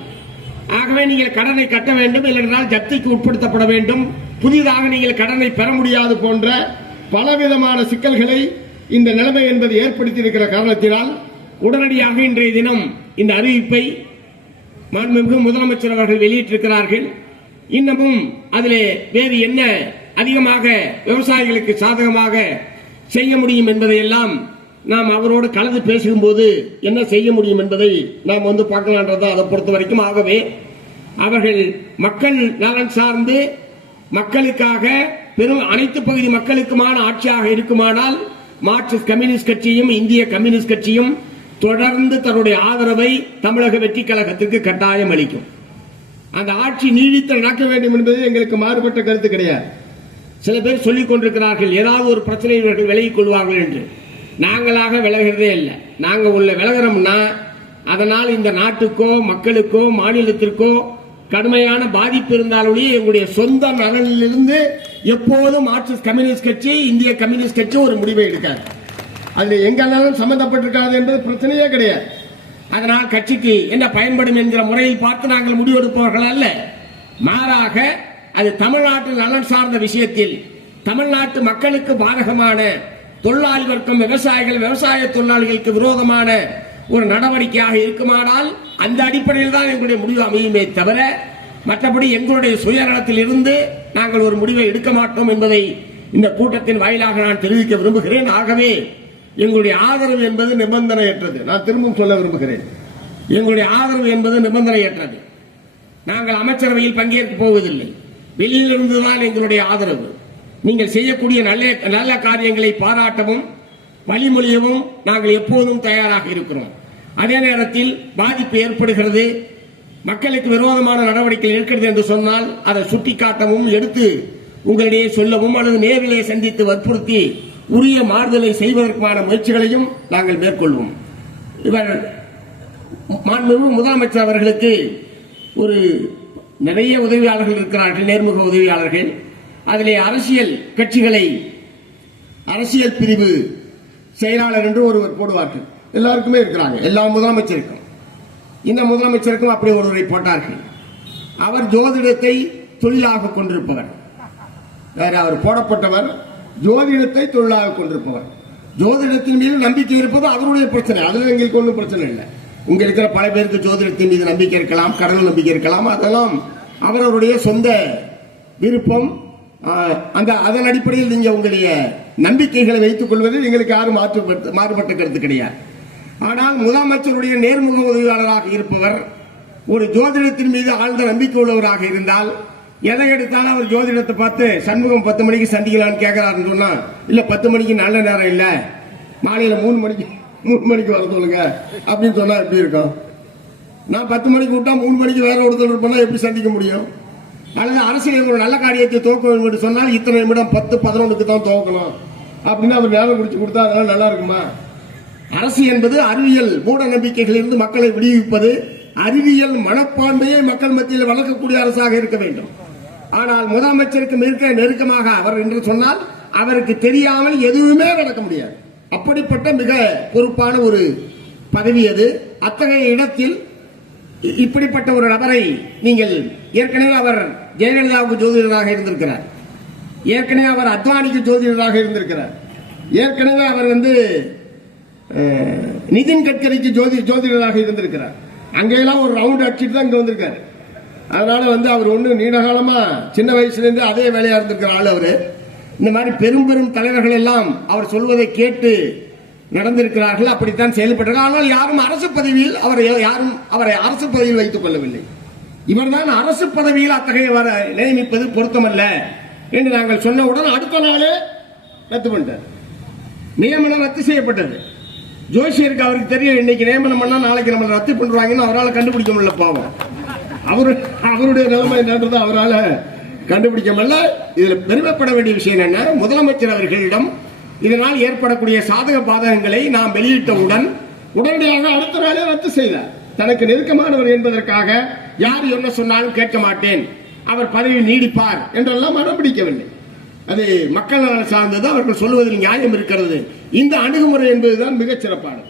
ஆகவே நீங்கள் கடனை கட்ட வேண்டும், இல்லையென்றால் ஜப்திக்கு உட்படுத்தப்பட வேண்டும், புதிதாக நீங்கள் கடனை பெற முடியாது போன்ற பலவிதமான சிக்கல்களை இந்த நிலைமை என்பது ஏற்படுத்தி இருக்கிற காரணத்தினால் உடனடியாக இன்றைய தினம் இந்த அறிவிப்பை மாண்புமிகு முதலமைச்சர் அவர்கள் வெளியிட்டிருக்கிறார்கள். இன்னமும் அதிலே வேறு என்ன அதிகமாக விவசாயிகளுக்கு சாதகமாக செய்ய முடியும் என்பதையெல்லாம் நாம் அவரோடு கலந்து பேசும்போது என்ன செய்ய முடியும் என்பதை நாம் பார்க்கலான்றதை அதை பொறுத்த வரைக்கும். ஆகவே அவர்கள் மக்கள் நலன் சார்ந்து மக்களுக்காக பெரும் அனைத்து பகுதி மக்களுக்குமான ஆட்சியாக இருக்குமானால் மார்க்சிஸ்ட் கம்யூனிஸ்ட் கட்சியும் இந்திய கம்யூனிஸ்ட் கட்சியும் தொடர்ந்து தன்னுடைய ஆதரவை தமிழக வெற்றி கழகத்திற்கு கட்டாயம் அளிக்கும். அந்த ஆட்சி நீடித்து நடக்க வேண்டும் என்பது எங்களுக்கு மாறுபட்ட கருத்து கிடையாது. சில பேர் சொல்லிக் கொண்டிருக்கிறார்கள் ஏதாவது ஒரு பிரச்சனை இவர்கள் விலகிக் கொள்வார்கள் என்று. நாங்களாக விலகிறதே இல்லை. நாங்கள் உள்ள விலகிறோம்னா அதனால் இந்த நாட்டுக்கோ மக்களுக்கோ மாநிலத்திற்கோ கடுமையான பாதிப்பு இருந்தாலும் எங்களுடைய சொந்த நலனிலிருந்து எப்போதும் மார்க்சிஸ்ட் கம்யூனிஸ்ட் கட்சி இந்திய கம்யூனிஸ்ட் கட்சி ஒரு முடிவை எடுக்காது. அதில் எங்கெல்லாம் சம்பந்தப்பட்டிருக்காது என்பது பிரச்சனையே கிடையாது. அதனால் கட்சிக்கு என்ன பயன்படும் என்கிற முறையில் பார்த்து நாங்கள் முடிவெடுப்பவர்கள் அல்ல. மாறாக அது தமிழ்நாட்டு நலன் சார்ந்த விஷயத்தில் தமிழ்நாட்டு மக்களுக்கு பாதகமான தொழிலாளி வர்க்கம் விவசாயிகள் விவசாய தொழிலாளிகளுக்கு விரோதமான ஒரு நடவடிக்கையாக இருக்குமானால் அந்த அடிப்படையில் தான் எங்களுடைய முடிவு அமையுமே தவிர மற்றபடி எங்களுடைய சுயநலத்தில் இருந்து நாங்கள் ஒரு முடிவை எடுக்க மாட்டோம் என்பதை இந்த கூட்டத்தின் வாயிலாக நான் தெரிவிக்க விரும்புகிறேன். ஆகவே எங்களுடைய ஆதரவு என்பது நிபந்தனையற்றது. நான் திரும்பவும் சொல்ல விரும்புகிறேன், எங்களுடைய ஆதரவு என்பது நிபந்தனையற்றது. நாங்கள் அமைச்சரவையில் பங்கேற்க போவதில்லை. வெளியிலிருந்துதான் எங்களுடைய ஆதரவு. நீங்கள் செய்யக்கூடிய நல்ல காரியங்களை பாராட்டவும் வழிமொழியவும் நாங்கள் எப்போதும் தயாராக இருக்கிறோம். அதே நேரத்தில் பாதிப்பு ஏற்படுகிறது, மக்களுக்கு விரோதமான நடவடிக்கை இருக்கிறது என்று சொன்னால் அதை சுட்டிக்காட்டவும் எடுத்து உங்களிடையே சொல்லவும் அல்லது நேரிலே சந்தித்து வற்புறுத்தி உரிய மாறுதலை செய்வதற்கான முயற்சிகளையும் நாங்கள் மேற்கொள்வோம். இவர் மாண்புமிகு முதலமைச்சர் அவர்களுக்கு ஒரு நிறைய உதவியாளர்கள் இருக்கிறார்கள், நேர்முக உதவியாளர்கள். அதிலே அரசியல் கட்சிகளை அரசியல் பிரிவு செயலாளர் என்று ஒருவர் போடுவார்கள். எல்லாருக்குமே இருக்கிறாங்க, எல்லா முதலமைச்சருக்கும். இந்த முதலமைச்சருக்கும் அப்படி ஒருவரை போட்டார்கள். அவர் ஜோதிடத்தை தொழிலாக கொண்டிருப்பவர். வேற அவர் போடப்பட்டவர் ஜோதிடத்தை தொழிலாக கொண்டிருப்பவர். ஜோதிடத்தின் மீது நம்பிக்கை இருப்பது அவருடைய பிரச்சனை, அதுல எங்களுக்கு ஒன்றும் பிரச்சனை இல்லை. உங்க இருக்கிற பல பேருக்கு ஜோதிடத்தின் மீது நம்பிக்கை இருக்கலாம், கடவுள் நம்பிக்கை இருக்கலாம், அதெல்லாம் அவரவருடைய சொந்த விருப்பம். அதன் அடிப்படையில் நீங்க உங்களுடைய நம்பிக்கைகளை வைத்துக் கொள்வதில் எங்களுக்கு யாரும் மாறுபட்ட கருத்து கிடையாது. ஆனால் முதலமைச்சருடைய நேர்முக உதவியாளராக இருப்பவர் ஒரு ஜோதிடத்தின் மீது ஆழ்ந்த நம்பிக்கை உள்ளவராக இருந்தால் எதை எடுத்தாலும் அவர் ஜோதிடத்தை பார்த்து சண்முகம் 10 மணிக்கு சந்திக்கலான்னு கேட்கிறாருன்னு சொன்னா இல்ல 10 மணிக்கு நல்ல நேரம் இல்ல, மாலையில 3 மணிக்கு வர சொல்லுங்க அப்படின்னு சொன்னா எப்படி இருக்கும்? நான் 10 மணிக்கு விட்டா 3 மணிக்கு வேற ஒருத்தர் இருப்பா எப்படி சந்திக்க முடியும்? அல்லது அரசியல் ஒரு நல்ல காரியத்தை துவக்க வேண்டும் என்று சொன்னால் இத்தனை நிமிடம் 10-11க்கு தான் துவக்கணும் அப்படின்னு அவர் நேரம் முடிச்சு கொடுத்தா அதெல்லாம் நல்லா இருக்குமா? அரசு என்பது அறிவியல் மூட நம்பிக்கைகளிலிருந்து மக்களை விடுவிப்பது, அறிவியல் மனப்பான்மையை மக்கள் மத்தியில் வளர்க்கக்கூடிய அரசாக இருக்க வேண்டும். ஆனால் முதலமைச்சருக்கு மிக நெருக்கமாக அவர் என்று சொன்னால் அவருக்கு தெரியாமல் எதுவுமே நடக்க முடியாது. அப்படிப்பட்ட மிக பொறுப்பான ஒரு பதவி அது. அத்தகைய இடத்தில் இப்படிப்பட்ட ஒரு நபரை நீங்கள் ஏற்கனவே அவர் ஜெயலலிதாவுக்கு ஜோதிடராக இருந்திருக்கிறார், ஏற்கனவே அவர் அத்வானிக்கு ஜோதிடராக இருந்திருக்கிறார், ஏற்கனவே அவர் நிதின் கட்கரிக்கு ஜோதிடராக இருந்திருக்கிறார். அங்கெல்லாம் ஒரு ரவுண்ட் அடிச்சுட்டு தான் இங்க வந்திருக்காரு. அதனால அவர் ஒண்ணு நீண்டகாலமா சின்ன வயசுல இருந்து அதே வேலையா இருந்திருக்கிற ஆள் அவரு. இந்த மாதிரி பெரும் பெரும் தலைவர்கள் எல்லாம் அவர் சொல்வதை கேட்டு நடந்திருக்கிறார்கள், அப்படித்தான் செயல்பட்டார்கள். ஆனால் யாரும் அரசு பதவியில் அவரை அரசு பதவியில் வைத்துக் கொள்ளவில்லை. இவர்தான் அரசு பதவியில் அத்தகைய நியமிப்பது பொருத்தமல்ல என்று நாங்கள் சொன்னவுடன் அடுத்த நாளே ரத்து பண்ணிட்டார். நியமனம் ரத்து செய்யப்பட்டது. ஜோசியருக்கு அவருக்கு தெரியும் இன்னைக்கு நியமனம் பண்ணா நாளைக்கு நம்ம ரத்து பண்றாங்கன்னு அவரால் கண்டுபிடிக்க முடியல. பாவம், அவருடைய நிலைமை என்னன்றது அவரால் கண்டுபிடிக்க முடியல. இதுல பெருமைப்பட வேண்டிய விஷயம் என்ன, முதலமைச்சர் அவர்களிடம் இதனால் ஏற்படக்கூடிய சாதக பாதகங்களை நாம் வெளியிட்டவுடன் உடனடியாக அடுத்த நாளே ரத்து செய்தார். தனக்கு நெருக்கமானவர் என்பதற்காக யார் என்ன சொன்னாலும் கேட்க மாட்டேன், அவர் பதவி நீடிப்பார் என்றெல்லாம் மனம் பிடிக்கவில்லை. அது மக்கள் நலன் சார்ந்தது, அவர்கள் சொல்வதில் நியாயம் இருக்கிறது. இந்த அணுகுமுறை என்பதுதான் மிகச் சிறப்பானது.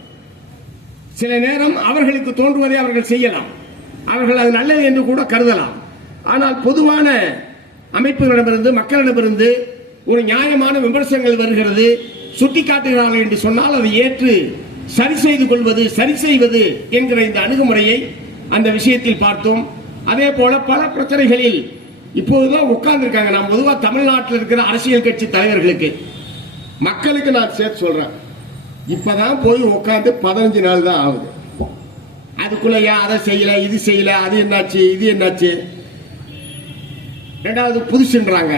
சில நேரம் அவர்களுக்கு தோன்றுவதை அவர்கள் செய்யலாம், அவர்கள் அது நல்லது என்று கூட கருதலாம். ஆனால் பொதுவான அமைப்புகளிடமிருந்து மக்களிடமிருந்து ஒரு நியாயமான விமர்சனங்கள் வருகிறது, சுட்டிக்காட்டுகிறார்கள் என்று சொன்னால் அதை ஏற்று சரி செய்து கொள்வது, சரி செய்வது என்கிற இந்த அணுகுமுறையை அந்த விஷயத்தில் பார்த்தோம். அதே போல பல பிரச்சனைகளில் இப்போதுதான் உட்கார்ந்துருக்காங்க. நான் பொதுவாக தமிழ்நாட்டில் இருக்கிற அரசியல் கட்சி தலைவர்களுக்கு, மக்களுக்கு நான் சேர்த்து சொல்றேன், இப்பதான் போய் உட்கார்ந்து 15 நாள் தான் ஆகுது. அதுக்குள்ளயா அதை செய்யல, இது செய்யல, அது என்னாச்சு, இது என்னாச்சு. ரெண்டாவது புதுசுன்றாங்க.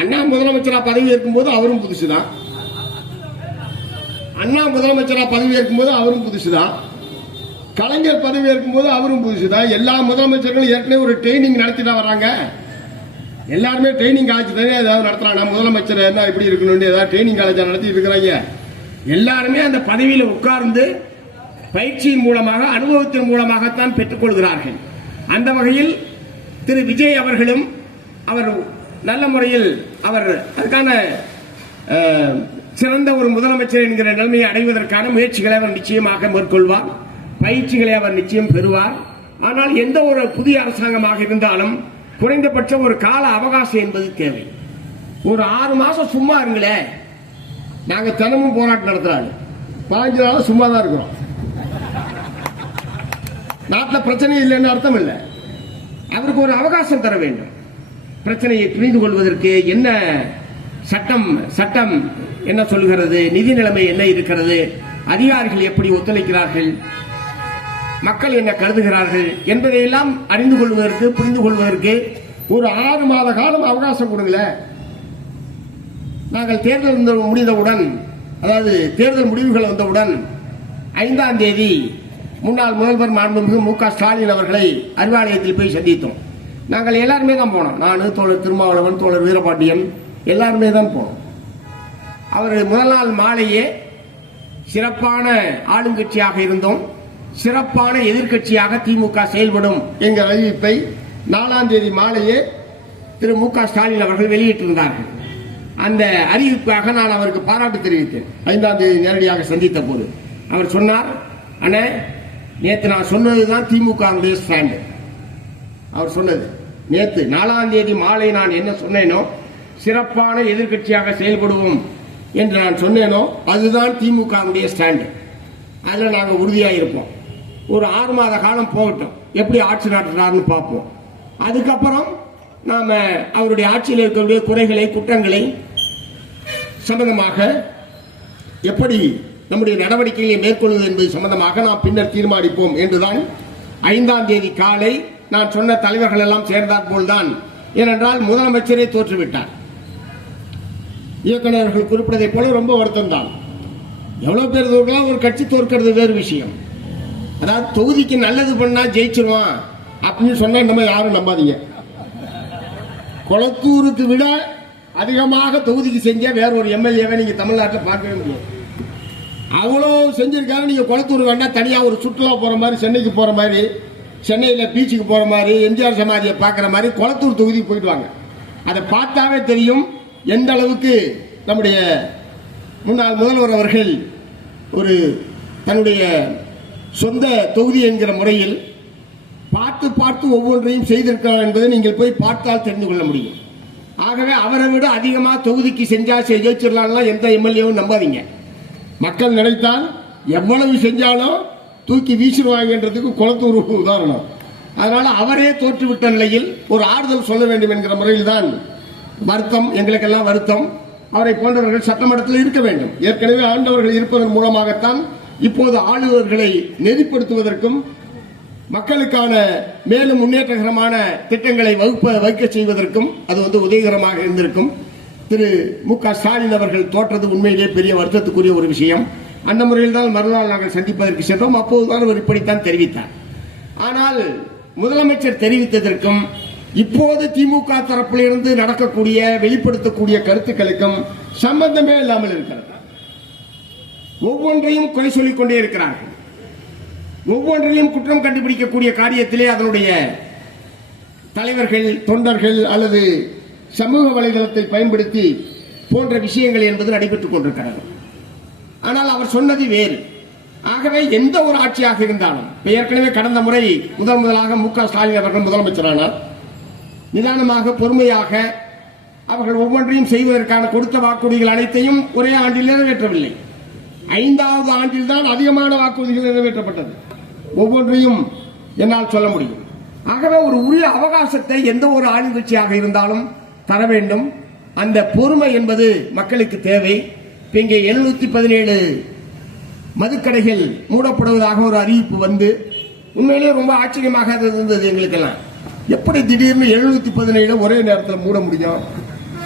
அண்ணா முதலமைச்சரா பதவி ஏற்கும் போது அவரும் புதுசுதான், அண்ணா முதலமைச்சரா பதவி ஏற்கும் போது அவரும் புதுசுதான், கலைஞர் பதவி ஏற்கும் போது அவரும் புதுசுதான். எல்லா முதலமைச்சர்களும் ஏற்கனவே ஒரு ட்ரைனிங் நடத்திட்டு வராங்க. எல்லாருமே ட்ரைனிங் காலேஜ் தானே ஏதாவது நடத்துறாங்க. முதலமைச்சர் என்ன எப்படி இருக்கணும்னு ஏதாவது ட்ரைனிங் காலேஜ் நடத்திட்டு இருக்கிறாங்க. எல்லாருமே அந்த பதவியில் உட்கார்ந்து பயிற்சியின் மூலமாக, அனுபவத்தின் மூலமாகத்தான் பெற்றுக் கொள்கிறார்கள். அந்த வகையில் திரு விஜய் அவர்களும் அவர் நல்ல முறையில் அவர் அதுக்கான சிறந்த ஒரு முதலமைச்சர் என்கிற நிலைமையை அடைவதற்கான முயற்சிகளை அவர் நிச்சயமாக மேற்கொள்வார், பயிற்சிகளை அவர் நிச்சயம் பெறுவார். ஆனால் எந்த ஒரு புதிய அரசாங்கமாக இருந்தாலும் குறைந்தபட்சம் ஒரு கால அவகாசம் என்பது தேவை. ஒரு 6 மாசம் சும்மா இருங்களே. நாங்க தினமும் போராட்டம் நடத்துறாங்க, 15 நாள் சும்மா தான் இருக்கிறோம். நாட்டில் பிரச்சனை இல்லைன்னு அர்த்தம் இல்லை. அவருக்கு ஒரு அவகாசம் தர வேண்டும். பிரச்சனையை புரிந்து கொள்வதற்கு என்ன சட்டம் என்ன சொல்கிறது, நிதி நிலைமை என்ன இருக்கிறது, அதிகாரிகள் எப்படி ஒத்துழைக்கிறார்கள், மக்கள் என்ன கருதுகிறார்கள் என்பதையெல்லாம் அறிந்து கொள்வதற்கு, புரிந்து கொள்வதற்கு ஒரு 6 மாத காலம் அவகாசம் கொடுங்களேன். நாங்கள் தேர்தல் முடிந்தவுடன், அதாவது தேர்தல் முடிவுகள் வந்தவுடன் 5ஆம் தேதி முன்னாள் முதல்வர் மாண்புமிகு மு.க. ஸ்டாலின் அவர்களை அறிவாலயத்தில் போய் சந்தித்தோம். நாங்கள் எல்லாருமே தான் போனோம். நான், தோழர் திருமாவளவன், தோழர் வீரபாண்டியன் எல்லாருமே தான் போனோம். அவர் முதல் நாள் மாலையே சிறப்பான ஆளுங்கட்சியாக இருந்தோம், சிறப்பான எதிர்க்கட்சியாக திமுக செயல்படும் என்கிற அறிவிப்பை 4ஆம் தேதி மாலையே திரு மு.க. ஸ்டாலின் அவர்கள் வெளியிட்டிருந்தார்கள். அந்த அறிவிப்பாக நான் அவருக்கு பாராட்டு தெரிவித்தேன். 5ஆம் தேதி நேரடியாக சந்தித்த போது அவர் சொன்னார், அண்ணே நேற்று நான் சொன்னதுதான் திமுக ஸ்டாண்டு. அவர் சொன்னது நேற்று 4ஆம் தேதி மாலை நான் என்ன சொன்னேனோ, சிறப்பான எதிர்க்கட்சியாக செயல்படுவோம் என்று நான் சொன்னேனோ அதுதான் திமுக ஸ்டாண்டு. அதில் நாங்கள் உறுதியாக இருப்போம். ஒரு 6 மாத காலம் போகட்டும், எப்படி ஆட்சி நடத்துறாருன்னு பார்ப்போம். அதுக்கப்புறம் நாம அவருடைய ஆட்சியில் இருக்கக்கூடிய குறைகளை, குற்றங்களை சம்பந்தமாக எப்படி நம்முடைய நடவடிக்கைகளை மேற்கொள்வது என்பது சம்பந்தமாக நாம் பின்னர் தீர்மானிப்போம் என்றுதான் 5ஆம் தேதி காலை நான் சொன்ன தலைவர்கள் எல்லாம் சேர்ந்தார் போல்தான். ஏனென்றால் முதலமைச்சரே தோற்றுவிட்டார். இயக்குநர்கள் குறிப்பிட்டதை போல ரொம்ப வருத்தம் தான். எவ்வளவு பேர் தோற்கலாம், ஒரு கட்சி தோற்கிறது வேறு விஷயம். அதாவது தொகுதிக்கு நல்லது பண்ணா ஜெயிச்சிருவான் அப்படின்னு சொன்னா நம்ம யாரும் நம்பாதீங்க. கொளத்தூருக்கு விட அதிகமாக தொகுதிக்கு செஞ்ச வேற ஒரு எம்எல்ஏவை நீங்க தமிழ்நாட்டில் பார்க்கவே முடியாது. அவ்வளோ செஞ்சிருக்காரு. நீங்க கொளத்தூர் வேண்டாம், தனியா ஒரு சுற்றுலா போற மாதிரி, சென்னைக்கு போற மாதிரி, சென்னையில பீச்சுக்கு போற மாதிரி, எம்ஜிஆர் சமாதியை பார்க்கிற மாதிரி கொளத்தூர் தொகுதிக்கு போயிட்டு வாங்க. அதை பார்த்தாவே தெரியும் எந்த அளவுக்கு நம்முடைய முன்னாள் முதல்வர் அவர்கள் ஒரு தன்னுடைய சொந்த தொகுதி என்கிற முறையில் பார்த்து பார்த்து ஒவ்வொன்றையும் செய்திருக்கிறார் என்பதை நீங்கள் போய் பார்த்தால் தெரிந்து கொள்ள முடியும். ஆகவே அவரை விட அதிகமாக தொகுதிக்கு செஞ்சா ஜெயிச்சிடலாம் எந்த எம்எல்ஏவும் நம்பாதீங்க. மக்கள் நினைத்தால் எவ்வளவு செஞ்சாலும் தூக்கி வீசிடுவாங்கன்றதுக்கு குளத்தூர் உதாரணம். அதனால அவரே தோற்றுவிட்ட நிலையில் ஒரு ஆறுதல் சொல்ல வேண்டும் என்கிற முறையில் தான் வருத்தம், எங்களுக்கெல்லாம் வருத்தம். அவரை போன்றவர்கள் சட்டமன்றத்தில் இருக்க வேண்டும். ஏற்கனவே ஆண்டவர்கள் இருப்பதன் மூலமாகத்தான் இப்போது ஆளுநர்களை நெறிப்படுத்துவதற்கும் மக்களுக்கான மேலும் முன்னேற்றகரமான திட்டங்களை வகுக்க செய்வதற்கும் அது உதவிகரமாக இருந்திருக்கும். திரு மு.க. ஸ்டாலின் அவர்கள் தோற்றது உண்மையிலே பெரிய வருத்தத்துக்குரிய ஒரு விஷயம். அந்த முறையில் தான் மறுநாள் நாங்கள் சந்திப்பதற்கு சென்றோம். அப்போதுதான் அவர் இப்படித்தான் தெரிவித்தார். ஆனால் முதலமைச்சர் தெரிவித்ததற்கும் இப்போது திமுக தரப்பிலிருந்து நடக்கக்கூடிய, வெளிப்படுத்தக்கூடிய கருத்துக்களுக்கும் சம்பந்தமே இல்லாமல் இருக்கிறது. ஒவ்வொன்றையும் குறை சொல்லிக் கொண்டே இருக்கிறார்கள். ஒவ்வொன்றையும் குற்றம் கண்டுபிடிக்கக்கூடிய காரியத்திலே அதனுடைய தலைவர்கள், தொண்டர்கள் அல்லது சமூக வலைதளத்தை பயன்படுத்தி போன்ற விஷயங்கள் என்பது நடைபெற்றுக் கொண்டிருக்கிறது. ஆனால் அவர் சொன்னது வேறு. ஆகவே எந்த ஒரு ஆட்சியாக இருந்தாலும், ஏற்கனவே கடந்த முறை முதலாக மு.க. ஸ்டாலின் அவர்கள் முதலமைச்சரானார். நிதானமாக பொறுமையாக அவர்கள் ஒவ்வொன்றையும் செய்வதற்கான கொடுத்த வாக்குறுதிகள் அனைத்தையும் ஒரே ஆண்டில் நிறைவேற்றவில்லை. 5வது ஆண்டில் தான் அதிகமான வாக்குறுதிகள் நிறைவேற்றப்பட்டது. ஒவ்வொன்றையும் என்னால் சொல்ல முடியும். ஆகவே ஒரு உரிய அவகாசத்தை எந்த ஒரு ஆளுங்கட்சியாக இருந்தாலும் தர வேண்டும். அந்த பொறுமை என்பது மக்களுக்கு தேவை. இங்கே 717 மதுக்கடைகள் மூடப்படுவதாக ஒரு அறிவிப்பு வந்து உண்மையிலேயே ரொம்ப ஆச்சரியமாக இருந்தது எங்களுக்கெல்லாம். எப்படி திடீர்னு 717 ஒரே நேரத்தில் மூட முடியும்?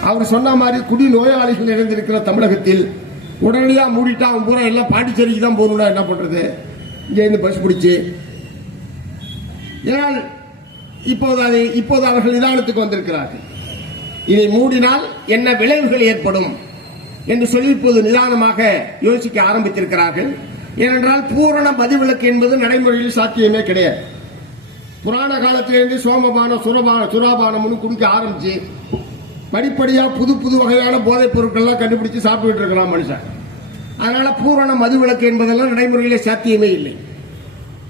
அவர் சொன்ன மாதிரி குடி நோயாளிகள் நிறைந்திருக்கிற தமிழகத்தில் உடனடியாக மூடிட்டா அவன் பூரா எல்லாம் பாண்டிச்சேரிக்கு தான் போகணும்னா என்ன பண்றது? இங்கே இருந்து பஸ் பிடிச்சு. ஏனால் இப்போது அவர்கள் நிதானத்துக்கு வந்திருக்கிறார்கள். இதை மூடினால் என்ன விளைவுகள் ஏற்படும் என்று சொல்லி இப்போது நிதானமாக யோசிக்க ஆரம்பித்திருக்கிறார்கள். ஏனென்றால் பூரண மதுவிலக்கு என்பது நடைமுறையில் சாத்தியமே கிடையாது. புராண காலத்திலிருந்து சோமபானம் சுராபானம்னு குடிக்க ஆரம்பிச்சு படிப்படியா புது புது வகையான போதைப் பொருட்கள்லாம் கண்டுபிடிச்சு சாப்பிட்டு இருக்கிறான் மனுஷன். அதனால பூரண மதுவிலக்கு என்பதெல்லாம் நடைமுறையிலே சாத்தியமே இல்லை.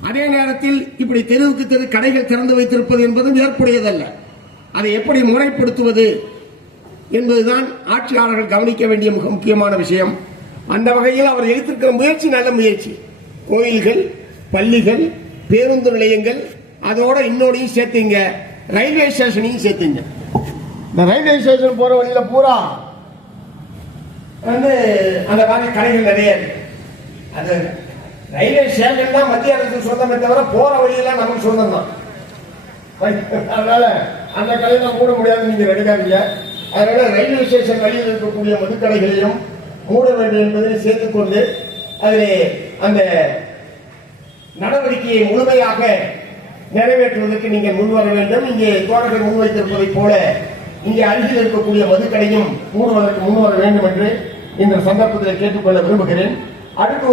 அதே நேரத்தில் இப்படி தெருவுக்கு தெரு கடைகள் திறந்து வைத்திருப்பது என்பதும் ஏற்புடையதல்ல. அதை எப்படி முறைப்படுத்துவது என்பதுதான் ஆட்சியாளர்கள் கவனிக்க வேண்டிய மிக முக்கியமான விஷயம். அந்த வகையில் அவர் எடுத்திருக்கிற முயற்சி நல்ல முயற்சி. கோயில்கள், பள்ளிகள், பேருந்து நிலையங்கள், அதோட இன்னொடையும் சேர்த்துங்க, ரயில்வே ஸ்டேஷனையும் சேர்த்துங்க. இந்த ரயில்வே ஸ்டேஷன் போற வழியில பூரா அந்த மாதிரி கடைகள் நிறைய இருக்கு. அது ரயில்வே ஸ்டேஷன் தான் மத்திய அரசு சொந்தமே தவிர போற வழியெல்லாம் நமக்கு சொந்தம் தான். அதனால அந்த கடையை மூட முடியாது, நீங்க நினைக்காதீங்க. அதனால ரயில்வே ஸ்டேஷன் வழியில் இருக்கக்கூடிய மதுக்கடைகளையும் மூட வேண்டும் என்பதை சேர்த்துக்கொண்டு அதிலே அந்த நடவடிக்கையை முழுமையாக நிறைவேற்றுவதற்கு நீங்கள் முன்வர வேண்டும். இங்கே தோழர்கள் முன்வைத்திருப்பதை போல இங்கே அருகில் இருக்கக்கூடிய மதுக்கடையும் மூடுவதற்கு முன்வர வேண்டும் என்று இந்த சந்தர்ப்பத்தில் கேட்டுக்கொள்ள விரும்புகிறேன். அடுத்து